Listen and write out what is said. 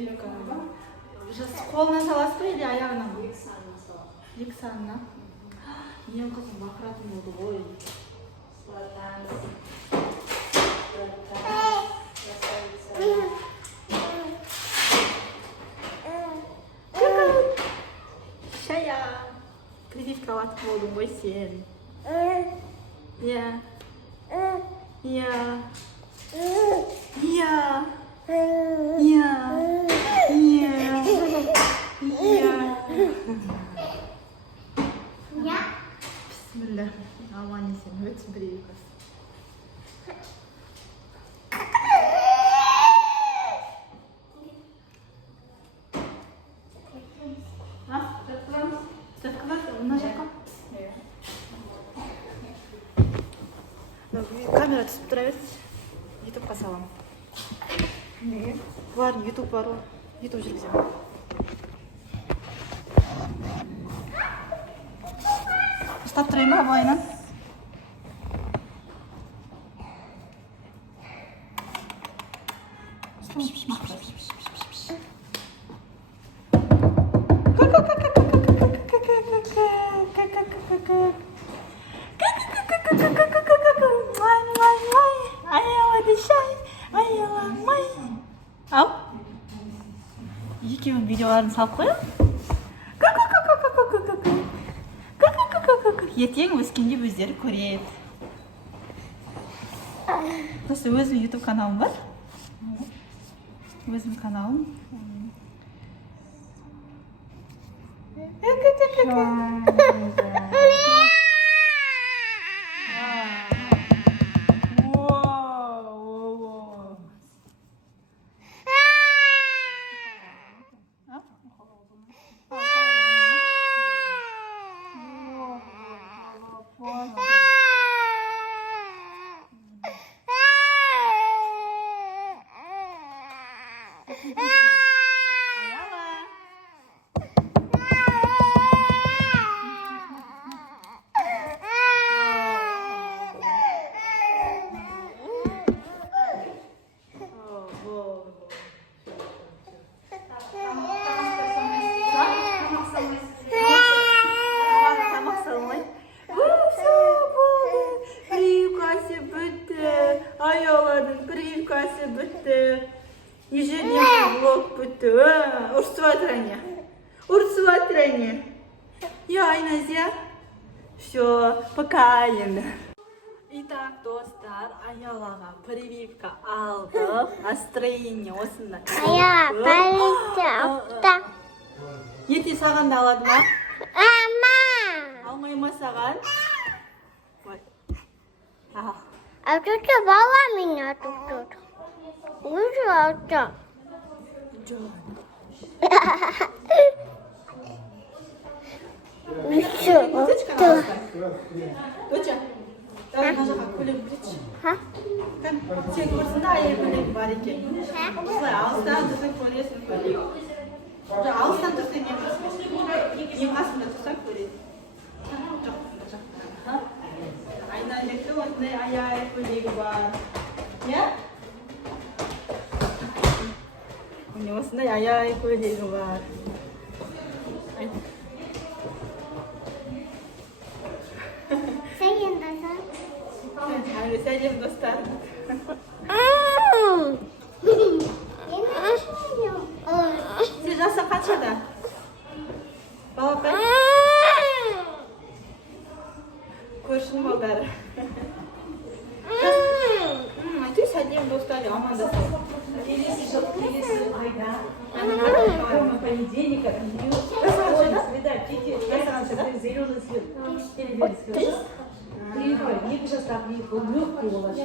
прививка. Қолына саласыз ба или аяғына ма? Екі санына. Мен қызым бақыратын болды ғой. Шая. Прививка алатын болдың ғой сен. Иә. Иә. Иә. Иә. Bismillah. Aman есен, өтсін прививкасы. Камера түсіп тұра берсін. Ютубқа салам. Бар, ютуб бар ғой. Ютуб жүргіземін. Ұстап тұрайын ба бойынан? Ау? Екеуінің видеоларын салып қойым. Ертең өскенде өздері көреді. Просто өзім YouTube каналым бар. Өзім каналым. Аяланың прививкасы бітті. Ежедневный блок бітті. Ұрсып атыр әне. Я, Айназия. Все, пока енді. Итак, достар, Аялаға прививка алдық. Настроение осында. Прививка. Ете саған да алады ма? Алмай ма саған? Ал. А тут бала меня тут. Ужасно. Өтші, мына жаққа көлек бүретші. Сен көрсін да аяқ көлегі бар екен. Осылай алыстан тұрсаң көресің көлегі. Алыстан тұрсаң мен көрсін. Ең қасында тұрсаң көреді. Айналектің осындай аяқ көлегі бар. Я? Осындай аяқ көлегі бар. Сәлем достар. Сен жасы қаншада? Балақай? Көршінің балдары. Айту сәлем достар, амандасың. Келесі айда. Понедельника. Зеленый свет. Екі жастағы екі легкий болады.